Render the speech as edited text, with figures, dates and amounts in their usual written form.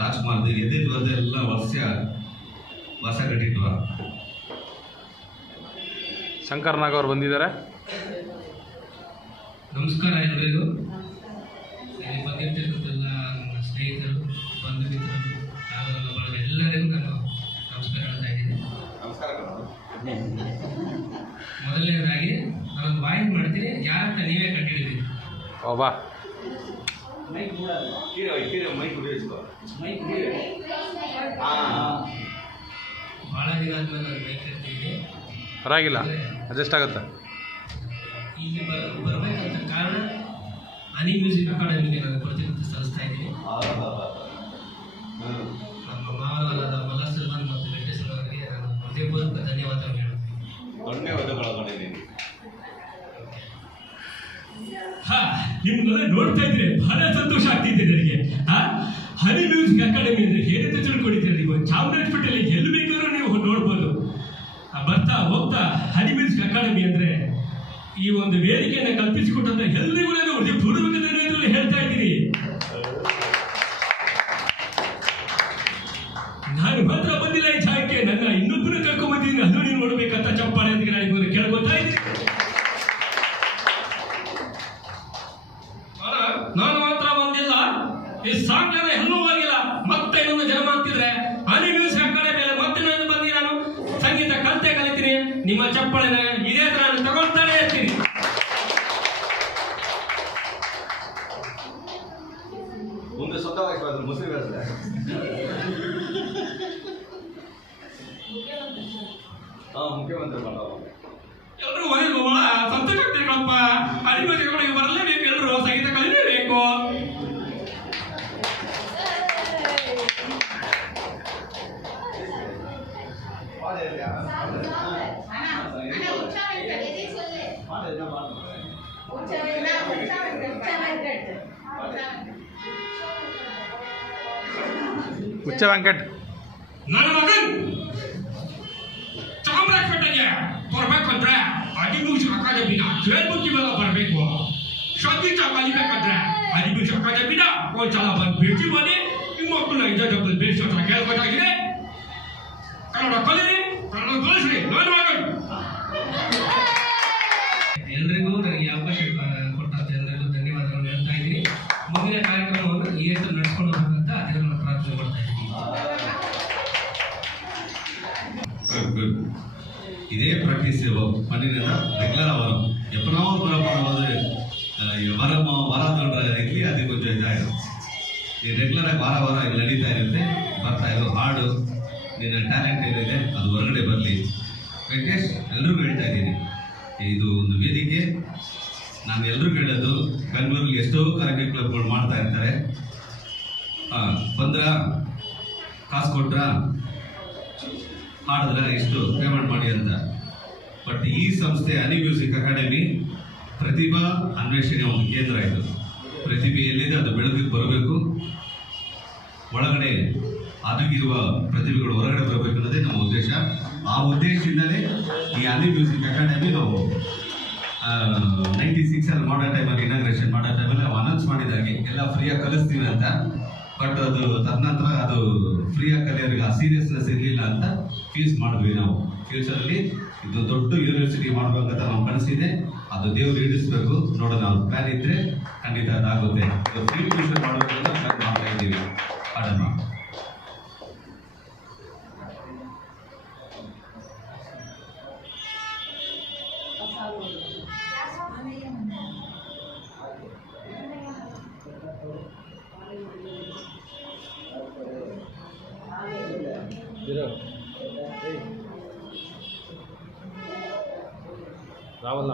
ರಾಜ್ಕುಮಾರ್ ಎದ್ದಿದ್ದು ಎಲ್ಲ ವರ್ಷ ಕಟ್ಟಿದ್ವ. ಶಂಕರ್ ನಾಗ್ ಅವರು ಬಂದಿದ್ದಾರೆ. ನಮಸ್ಕಾರ ಎಲ್ಲರಿಗೂ. ಇಲ್ಲಿ ಬಂದಿರ್ತಕ್ಕಂಥೆಲ್ಲ ನನ್ನ ಸ್ನೇಹಿತರು, ಬಂಧು ಮಿತ್ರರು, ಎಲ್ಲರಿಗೂ ನಾನು ನಮಸ್ಕಾರ ಹೇಳ್ತಾ ಇದ್ದೀನಿ. ಮೊದಲನೇದಾಗಿ ನಾನು ಬಾಯಿಂಗ್ ಮಾಡ್ತೀನಿ, ಯಾರಂತ ನೀವೇ ಕಂಡುಹಿಡಿದೀನಿ. ಬಾ ಭಾಳ ದಿನ ಆದ್ಮೇಲೆ ನಾನು ಮೈಕ್ ಇರ್ತೀನಿ, ಪರವಾಗಿಲ್ಲ, ಅಡ್ಜಸ್ಟ್ ಆಗುತ್ತೆ. ಇಲ್ಲಿ ಬರಬೇಕಂತ ಕಾರಣ ಹನಿ ಮ್ಯೂಸಿಕ್ ಅಕಾಡೆಮಿಗೆ ನಾನು ಕೃತಜ್ಞತೆ ಸಲ್ಲಿಸ್ತಾ ಇದ್ದೀನಿ. ನಮ್ಮ ಮಾವನವರಾದ ಮಲ್ಲಸಲ್ಮಾನ್ ಮತ್ತು ವೆಂಕಟೇಶ್ವರ ಅವರಿಗೆ ನಾನು ಹೃದಯಪೂರ್ವಕ ಧನ್ಯವಾದಗಳು ಹೇಳ್ತೀನಿ. ನಿಮ್ಮನ್ನೆಲ್ಲ ನೋಡ್ತಾ ಇದ್ರೆ ಬಹಳ ಸಂತೋಷ ಆಗ್ತಿದೆ ನನಗೆ. ಹನಿ ಮ್ಯೂಸಿಕ್ ಅಕಾಡೆಮಿ ಅಂದ್ರೆ ಏನಂತ ತಿಳ್ಕೊಂಡಿದ್ದೀರಿ ನೀವು? ಚಾಮರಾಜಪೇಟೆಯಲ್ಲಿ ಎಲ್ಲಿ ಬೇಕಾದ್ರೂ ನೀವು ನೋಡ್ಬೋದು. ಬರ್ತಾ ಹೋಗ್ತಾ ಹನಿ ಮ್ಯೂಸಿಕ್ ಅಕಾಡೆಮಿ ಅಂದ್ರೆ ಈ ಒಂದು ವೇದಿಕೆಯನ್ನು ಕಲ್ಪಿಸಿಕೊಟ್ಟಂತ ಎಲ್ರಿಗೂ ನಾನು ಹೃದಯಪೂರ್ವಕ ಧನ್ಯವಾದಗಳು ಹೇಳ್ತಾ ಇದ್ದೀನಿ. ನಾನು ಮಾತ್ರ ಬಂದಿಲ್ಲ ಈ ಜಾಗಕ್ಕೆ, ನನ್ನ ಇನ್ನೊಬ್ಬರು ಕರ್ಕೊಂಡ್ ಬಂದಿದ್ದೀನಿ, ಅದು ನೀವು ನೋಡ್ಬೇಕಂತ ಚಪ್ಪಾಳೆ ಅಂತ ನಾನು ಕೇಳ್ಕೊತಾ ಇದ್ದೀನಿ. ನಾನು ಮಾತ್ರ ಬಂದಿಲ್ಲ, ಈ ಸಾಂಗ್ನ ಎಲ್ಲೂ ಆಗಿಲ್ಲ. ಮತ್ತೆ ಇನ್ನೊಂದು ಜನ ಮಾಡ್ತಿದ್ರೆ ಹನಿ ಮ್ಯೂಸಿಕ್ ಅಕಾಡೆಮಿಯಲ್ಲಿ ಮತ್ತೆ ನಾನು ಬಂದು ನಾನು ಸಂಗೀತ ಕಲಿತೀನಿ. ನಿಮ್ಮ ಚಪ್ಪಾಳೆನ ಇದೇ ತರ ನಾನು ತಗೊಳ್ತಾನೆ ಇರ್ತೀನಿ. ಮುಂದೆ ಸ್ವತಃ ಮುಸ್ಲಿಂ ಮುಖ್ಯಮಂತ್ರಿ ಎಲ್ಲರೂ ಬಹಳ ಸಂತೋಷ ಆಗ್ತೀರಪ್ಪ. ಹನಿ ಮ್ಯೂಸಿಕ್ ಅಕಾಡೆಮಿಗೆ ಬರಲೇಬೇಕು, ಎಲ್ಲರೂ ಸಂಗೀತ ಕಲಿಯಲೇಬೇಕು. ಹುಚ್ಚ ವೆಂಕಟ್, ನನ್ನ ಮಗನ್ ಚಾಮರಾಜಪೇಟೆಗೆ ಬರ್ಬೇಕಂದ್ರೆ ಹನಿ ಮ್ಯೂಸಿಕ್ ಅಕಾಡೆಮಿನ ಫೇಸ್ಬುಕ್ ಮೇಲೆ ಬರಬೇಕು. ಸಂಗೀತ ಕಲಿಬೇಕಂದ್ರೆ ಹನಿ ಮ್ಯೂಸಿಕ್ ಅಕಾಡೆಮಿನ ಒಂದ್ಸಲ ಬಂದು ಭೇಟಿ ಮಾಡಿ ನಿಮ್ಮ ಮಕ್ಕಳನ್ನ ಇದೇ ಬೇಯಿಸೋ ಕೇಳ್ಬೇಕಾಗಿದೆ. ಕನ್ನಡ ಕಲೀರಿ, ಕನ್ನಡ ಬೆಳೆಸ್ರಿ. ನನ್ನ ಮಗನ್ ಎಲ್ರಿಗೂ ನನಗೆ ಅವಕಾಶ ಕೊಟ್ಟಂತ ಎಲ್ಲರಿಗೂ ಧನ್ಯವಾದಗಳು ಹೇಳ್ತಾ ಇದ್ದೀನಿ. ಮುಂದಿನ ಕಾರ್ಯಕ್ರಮವನ್ನು ಈ ರೀತಿ ನಡೆಸ್ಕೊಂಡು ಹೋಗಬೇಕಂತ ಅದನ್ನು ಪ್ರಾರ್ಥನೆ ಮಾಡ್ತಾ ಇದ್ದೀನಿ. இதே ப்ராக்டிஸ் பண்ணினா ரெகுலராக வரும். எப்போனாவும் போது வரமோ வராதுன்ற இதுலேயே அது கொஞ்சம் இதாகிடும். ಈ ರೆಗ್ಯುಲರಾಗಿ ವಾರ ಇದು ನಡೀತಾ ಇರುತ್ತೆ, ಬರ್ತಾ ಇರೋ ಹಾಡು, ನಿನ್ನ ಟ್ಯಾಲೆಂಟ್ ಏನಿದೆ ಅದು ಹೊರಗಡೆ ಬರಲಿ. ವೆಂಕಟೇಶ್, ಎಲ್ರಿಗೂ ಹೇಳ್ತಾ ಇದ್ದೀನಿ, ಇದು ಒಂದು ವೇದಿಕೆ. ನಾನು ಎಲ್ರಿಗೂ ಹೇಳೋದು, ಬೆಂಗಳೂರಲ್ಲಿ ಎಷ್ಟೋ ಕರಾಟೆ ಕ್ಲಬ್ಗಳು ಮಾಡ್ತಾ ಇರ್ತಾರೆ. ಬಂದ್ರ ಕಾಸು ಕೊಟ್ರ ಹಾಡಿದ್ರೆ ಇಷ್ಟು ಪೇಮೆಂಟ್ ಮಾಡಿ ಅಂತ. ಬಟ್ ಈ ಸಂಸ್ಥೆ ಹನಿ ಮ್ಯೂಸಿಕ್ ಅಕಾಡೆಮಿ ಪ್ರತಿಭಾ ಅನ್ವೇಷಣೆ ಒಂದು ಕೇಂದ್ರ ಇದು. ಪ್ರತಿಭೆ ಎಲ್ಲಿದೆ ಅದು ಬೆಳಕಿಗೆ ಬರಬೇಕು, ಒಳಗಡೆ ಅಡಗಿರುವ ಪ್ರತಿಭೆಗಳು ಹೊರಗಡೆ ಬರಬೇಕು ಅನ್ನೋದೇ ನಮ್ಮ ಉದ್ದೇಶ. ಆ ಉದ್ದೇಶದಿಂದಲೇ ಈ ಹನಿ ಮ್ಯೂಸಿಕ್ ಅಕಾಡೆಮಿ ನಾವು 96 ಮಾಡೋ ಟೈಮಲ್ಲಿ ಇನಾಗ್ರೇಷನ್ ಮಾಡೋ ಟೈಮಲ್ಲಿ ನಾವು ಅನೌನ್ಸ್ ಮಾಡಿದಾಗೆ ಎಲ್ಲ ಫ್ರೀಯಾಗಿ ಕಲಿಸ್ತೀವಿ ಅಂತ. ಬಟ್ ಅದು ತದನಂತರ ಅದು ಫ್ರೀಯಾಗಿ ಕಲಿಯೋರಿಗೆ ಆ ಸೀರಿಯಸ್ನೆಸ್ ಇರಲಿಲ್ಲ ಅಂತ ಫೀಸ್ ಮಾಡಿದ್ವಿ. ನಾವು ಫ್ಯೂಚರಲ್ಲಿ ಇದು ದೊಡ್ಡ ಯೂನಿವರ್ಸಿಟಿ ಮಾಡಬೇಕಂತ ನಾವು ಕನಸಿದೆ, ಅದು ದೇವ್ರು ಈಡಿಸ್ಬೇಕು. ನೋಡೋಣ, ನಾವು ಪ್ಲಾನ್ ಇದ್ರೆ ಖಂಡಿತ ಅದಾಗುತ್ತೆ. ಫ್ರೀ ಟ್ಯೂಷನ್ ಮಾಡಬೇಕಂತ ಪ್ಲಾನ್ ಮಾಡ್ತಾ ಇದ್ದೀವಿ. ಹಾಡಮ್ಮ ರಾವಲ್ಲ